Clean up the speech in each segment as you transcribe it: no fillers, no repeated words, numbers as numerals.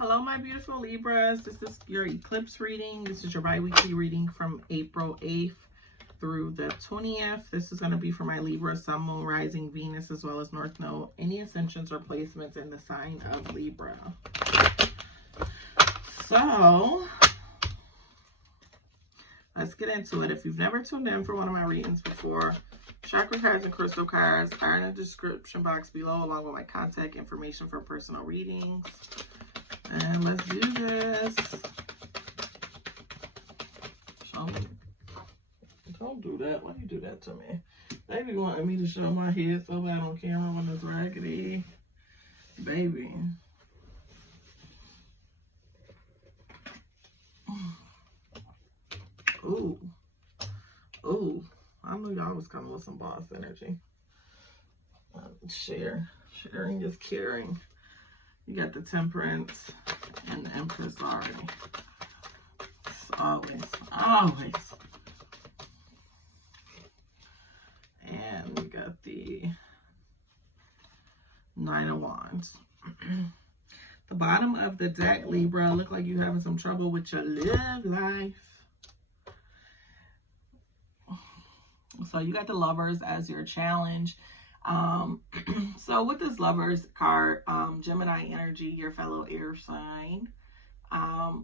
Hello, my beautiful Libras. This is your eclipse reading. This is your bi-weekly reading from April 8th through the 20th. This is going to be for my Libra, Sun, Moon, Rising, Venus, as well as North Node. Any ascensions or placements in the sign of Libra. So, let's get into it. If you've never tuned in for one of my readings before, chakra cards and crystal cards are in the description box below, along with my contact information for personal readings. And let's do this. Show me. Don't do that. Why do you do that to me? They be wanting me to show my head so bad on camera when it's raggedy. Baby. Ooh. Ooh. I knew y'all was coming with some boss energy. Sharing is caring. You got the Temperance and the Empress already. Always. And we got the Nine of Wands. The bottom of the deck, Libra, look like you're having some trouble with your love life. So you got the Lovers as your challenge. So with this Lovers card, Gemini energy, your fellow air sign, I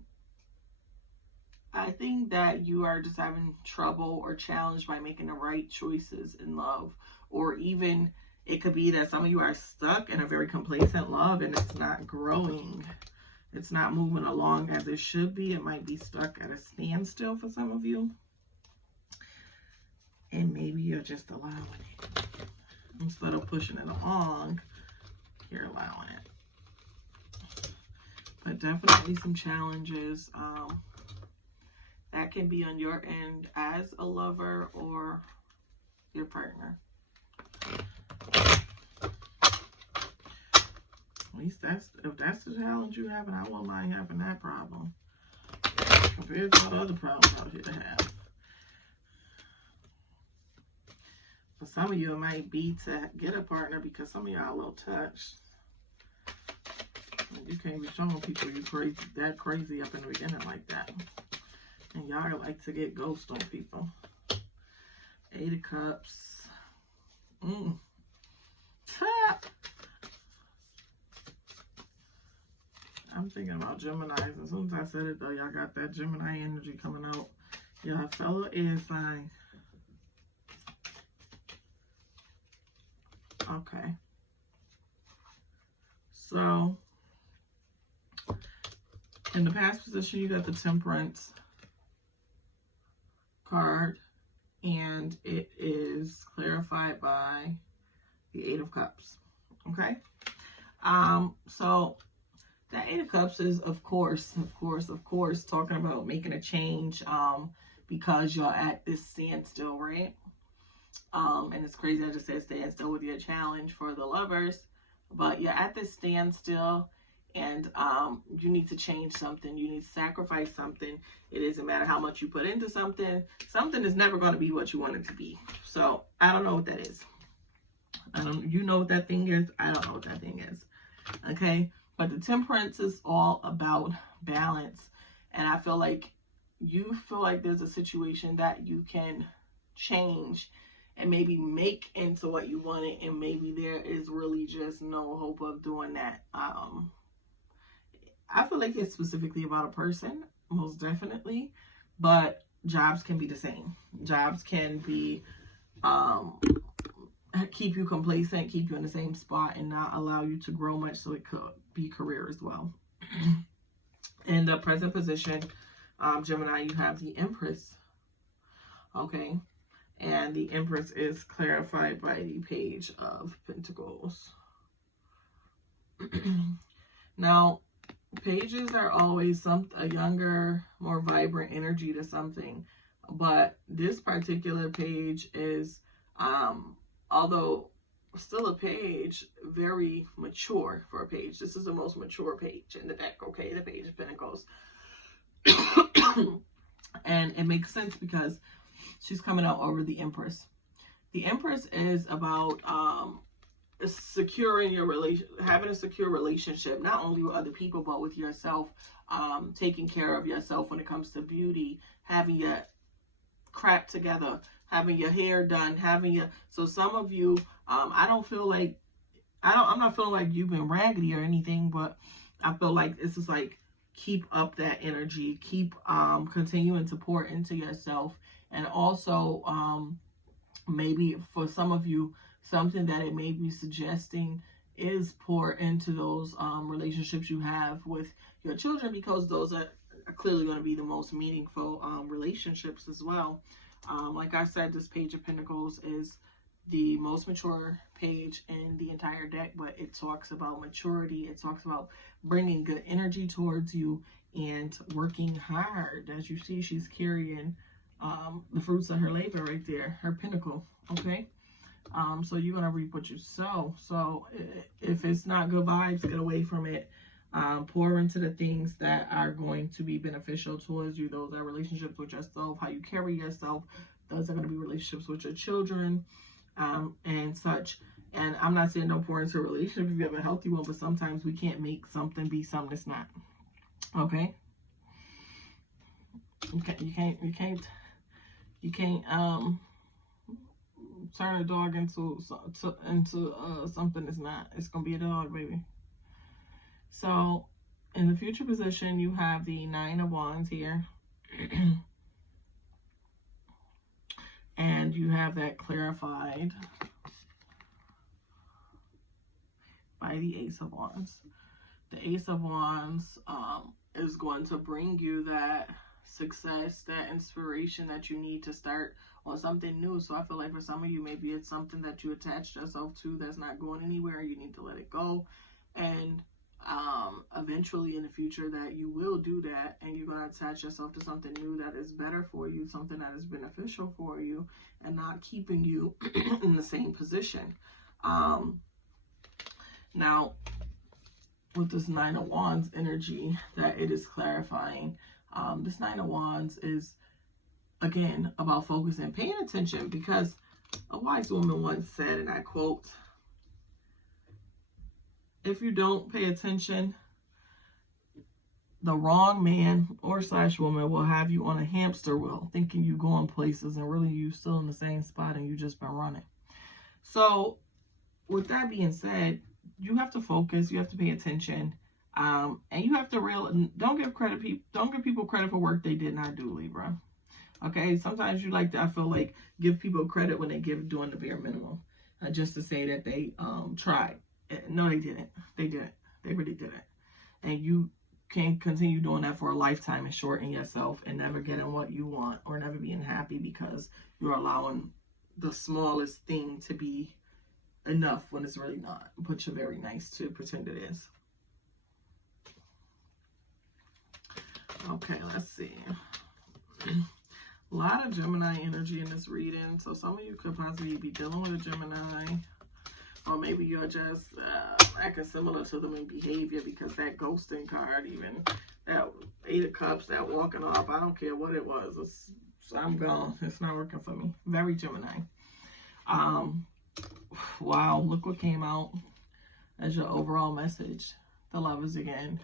think that you are just having trouble or challenged by making the right choices in love, or even it could be that some of you are stuck in a very complacent love and it's not growing. It's not moving along as it should be. It might be stuck at a standstill for some of you. And maybe you're just allowing it. Instead of pushing it along, you're allowing it. But definitely some challenges that can be on your end as a lover or your partner. At least if that's the challenge you're having, I won't mind having that problem compared to all the other problems out here to have. For some of you, it might be to get a partner because some of y'all are a little touched. You can't be showing people you crazy up in the beginning like that. And y'all like to get ghost on people. 8 of Cups. I'm thinking about Geminis. As soon as I said it, though, y'all got that Gemini energy coming out. Y'all fellow air sign. Okay. So, in the past position, you got the Temperance card, and it is clarified by the 8 of Cups. Okay. So that 8 of Cups is, of course, talking about making a change, because you're at this standstill, right? And it's crazy I just said standstill with your challenge for the Lovers, but you're at this standstill, and you need to change something. You need to sacrifice something. It doesn't matter how much you put into something. Something is never going to be what you want it to be. So I don't know what that is. You know what that thing is? I don't know what that thing is. Okay, but the Temperance is all about balance, and I feel like you feel like there's a situation that you can change and maybe make into what you wanted, and maybe there is really just no hope of doing that. I feel like it's specifically about a person, most definitely, but jobs can be the same. Jobs can be keep you complacent, keep you in the same spot, and not allow you to grow much, so it could be career as well. In the present position, Gemini, you have the Empress. Okay. And the Empress is clarified by the Page of Pentacles. Now, pages are always a younger, more vibrant energy to something. But this particular page is, although still a page, very mature for a page. This is the most mature page in the deck, okay? The Page of Pentacles. And it makes sense because she's coming out over the Empress. The Empress is about securing your having a secure relationship, not only with other people, but with yourself, taking care of yourself when it comes to beauty, having your crap together, having your hair done, so some of you, I don't feel like, I'm not feeling like you've been raggedy or anything, but I feel like this is like, keep up that energy, keep continuing to pour into yourself. And also, maybe for some of you, something that it may be suggesting is pour into those relationships you have with your children, because those are clearly going to be the most meaningful relationships as well. Like I said, this Page of Pentacles is the most mature page in the entire deck, but it talks about maturity. It talks about bringing good energy towards you and working hard. As you see, she's carrying the fruits of her labor right there, her pinnacle. Okay. So you're gonna reap what you sow. So if it's not good vibes, get away from it. Pour into the things that are going to be beneficial towards you. Those are relationships with yourself, how you carry yourself. Those are going to be relationships with your children, and such. And I'm not saying don't pour into a relationship if you have a healthy one, but sometimes we can't make something be something that's not. Okay. You can't turn a dog into something that's not. It's gonna be a dog, baby. So in the future position, you have the 9 of Wands here. And you have that clarified by the Ace of Wands. The Ace of Wands is going to bring you that success, that inspiration that you need to start on something new. So I feel like for some of you, maybe it's something that you attached yourself to that's not going anywhere. You need to let it go. And eventually in the future that you will do that, and you're going to attach yourself to something new that is better for you, something that is beneficial for you, and not keeping you in the same position. Now, with this 9 of Wands energy that it is clarifying, this 9 of Wands is, again, about focusing, paying attention, because a wise woman once said, and I quote, if you don't pay attention, the wrong man or / woman will have you on a hamster wheel, thinking you going places and really you still in the same spot and you just been running. So with that being said, you have to focus, you have to pay attention, and you have to don't give people credit for work they did not do, Libra. Okay, sometimes you like to, I feel like, give people credit when they doing the bare minimum, just to say that they tried. No, they didn't. They didn't. They really didn't. And you can't continue doing that for a lifetime and shorten yourself and never getting what you want or never being happy because you're allowing the smallest thing to be enough when it's really not. But you're very nice to pretend it is. Okay, let's see. A lot of Gemini energy in this reading. So some of you could possibly be dealing with a Gemini. Or maybe you're just acting similar to them in behavior, because that ghosting card, even that 8 of Cups, that walking off, I don't care what it was. I'm gone. It's not working for me. Very Gemini. Wow, look what came out as your overall message. The Lovers again.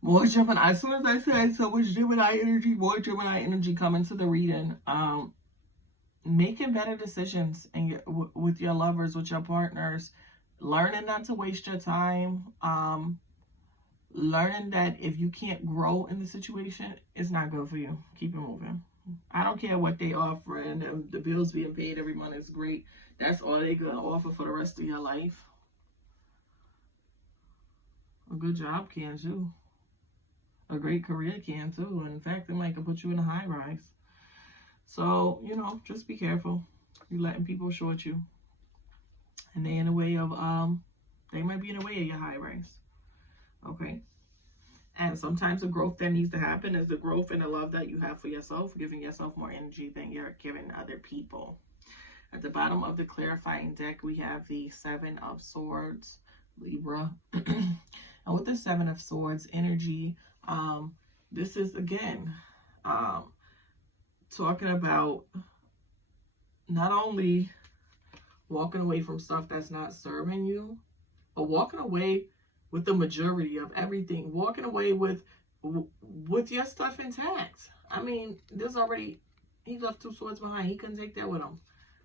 More Gemini. As soon as I said so much Gemini energy, more Gemini energy coming to the reading. Making better decisions with your lovers, with your partners, learning not to waste your time, learning that if you can't grow in the situation, it's not good for you. Keep it moving. I don't care what they offer, and the bills being paid every month is great. That's all they're going to offer for the rest of your life. A good job can too. A great career can too. In fact, it might put you in a high rise. So, you know, just be careful. You're letting people short you. And they in the way of, they might be in the way of your high rise. Okay? And sometimes the growth that needs to happen is the growth and the love that you have for yourself, giving yourself more energy than you're giving other people. At the bottom of the clarifying deck, we have the 7 of Swords, Libra. And with the 7 of Swords energy, this is, again, talking about not only walking away from stuff that's not serving you, or walking away with the majority of everything, walking away with your stuff intact. I mean, there's already, he left 2 swords behind. He couldn't take that with him.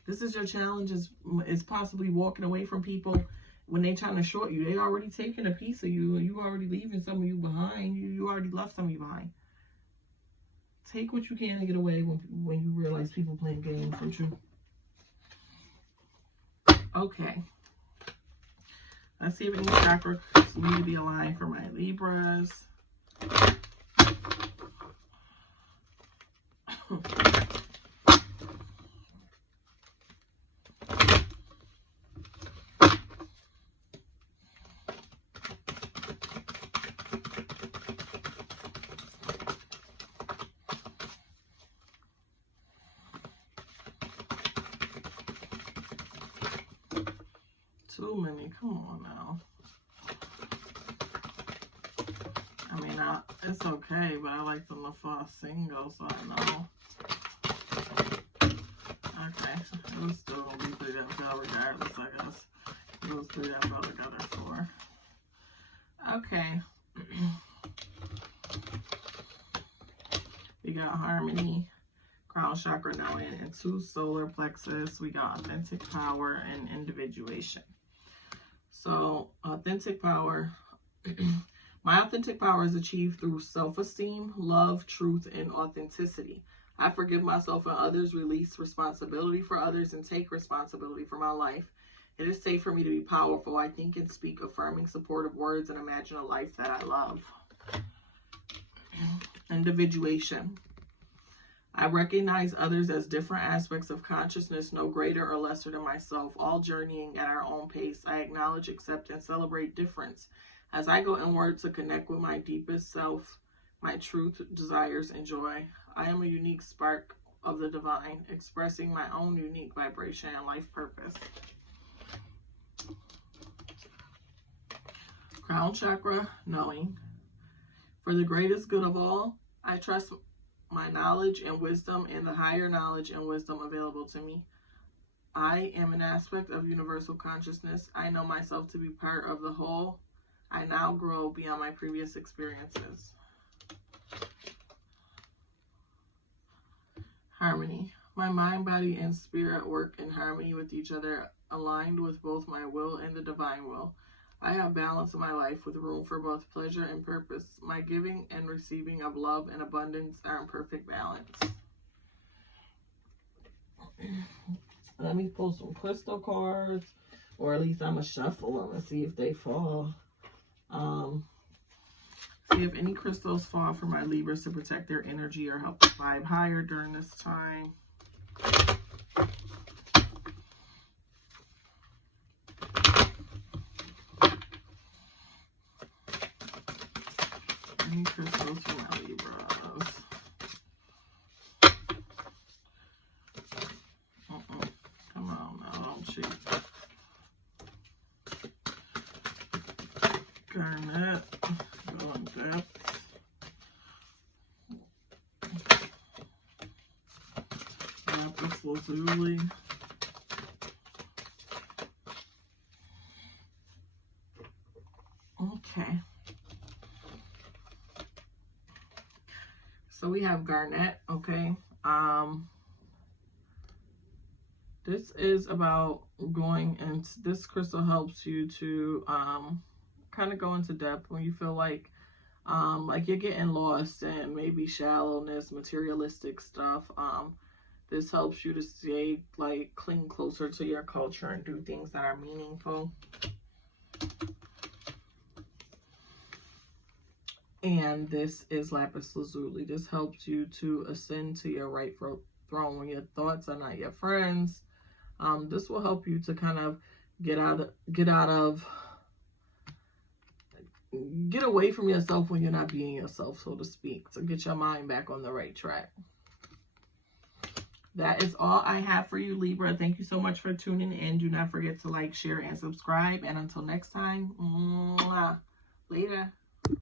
This is your challenge, is possibly walking away from people when they trying to short you. They already taking a piece of you, and you already leaving some of you behind. You already left some of you behind. Take what you can and get away when you realize people playing games with you. Okay. Let's see if any chakra need to be aligned for my Libras. Too many, come on now. I mean, it's okay, but I like them to fall single, so I know. Okay, it was still gonna be 3 that fell regardless, I guess. It was 3 that fell together 4. Okay. We got harmony, crown chakra knowing, and 2 solar plexus. We got authentic power and individuation. So, authentic power. My authentic power is achieved through self-esteem, love, truth, and authenticity. I forgive myself and others, release responsibility for others, and take responsibility for my life. It is safe for me to be powerful. I think and speak affirming, supportive words and imagine a life that I love. Individuation. I recognize others as different aspects of consciousness, no greater or lesser than myself, all journeying at our own pace. I acknowledge, accept, and celebrate difference. As I go inward to connect with my deepest self, my truth, desires, and joy, I am a unique spark of the divine, expressing my own unique vibration and life purpose. Crown chakra, knowing. For the greatest good of all, I trust my knowledge and wisdom and the higher knowledge and wisdom available to me. I am an aspect of universal consciousness. I know myself to be part of the whole. I now grow beyond my previous experiences. Harmony. My mind, body, and spirit work in harmony with each other, aligned with both my will and the divine will. I have balance in my life with room for both pleasure and purpose. My giving and receiving of love and abundance are in perfect balance. Let me pull some crystal cards, or at least I'm going to shuffle them and see if they fall. See if any crystals fall for my Libras to protect their energy or help them vibe higher during this time. Any crystals for my Libras? Come on now, don't cheat. Garnet, go in depth. Lapis, lazuli. Okay. So we have garnet, okay. This is about going, and this crystal helps you to kind of go into depth when you feel like you're getting lost in maybe shallowness, materialistic stuff. This helps you to stay, cling closer to your culture and do things that are meaningful. And this is lapis lazuli. This helps you to ascend to your rightful throne when your thoughts are not your friends. This will help you to kind of get away from yourself when you're not being yourself, so to speak, to get your mind back on the right track. That is all I have for you, Libra. Thank you so much for tuning in. Do not forget to like, share, and subscribe. And until next time, later.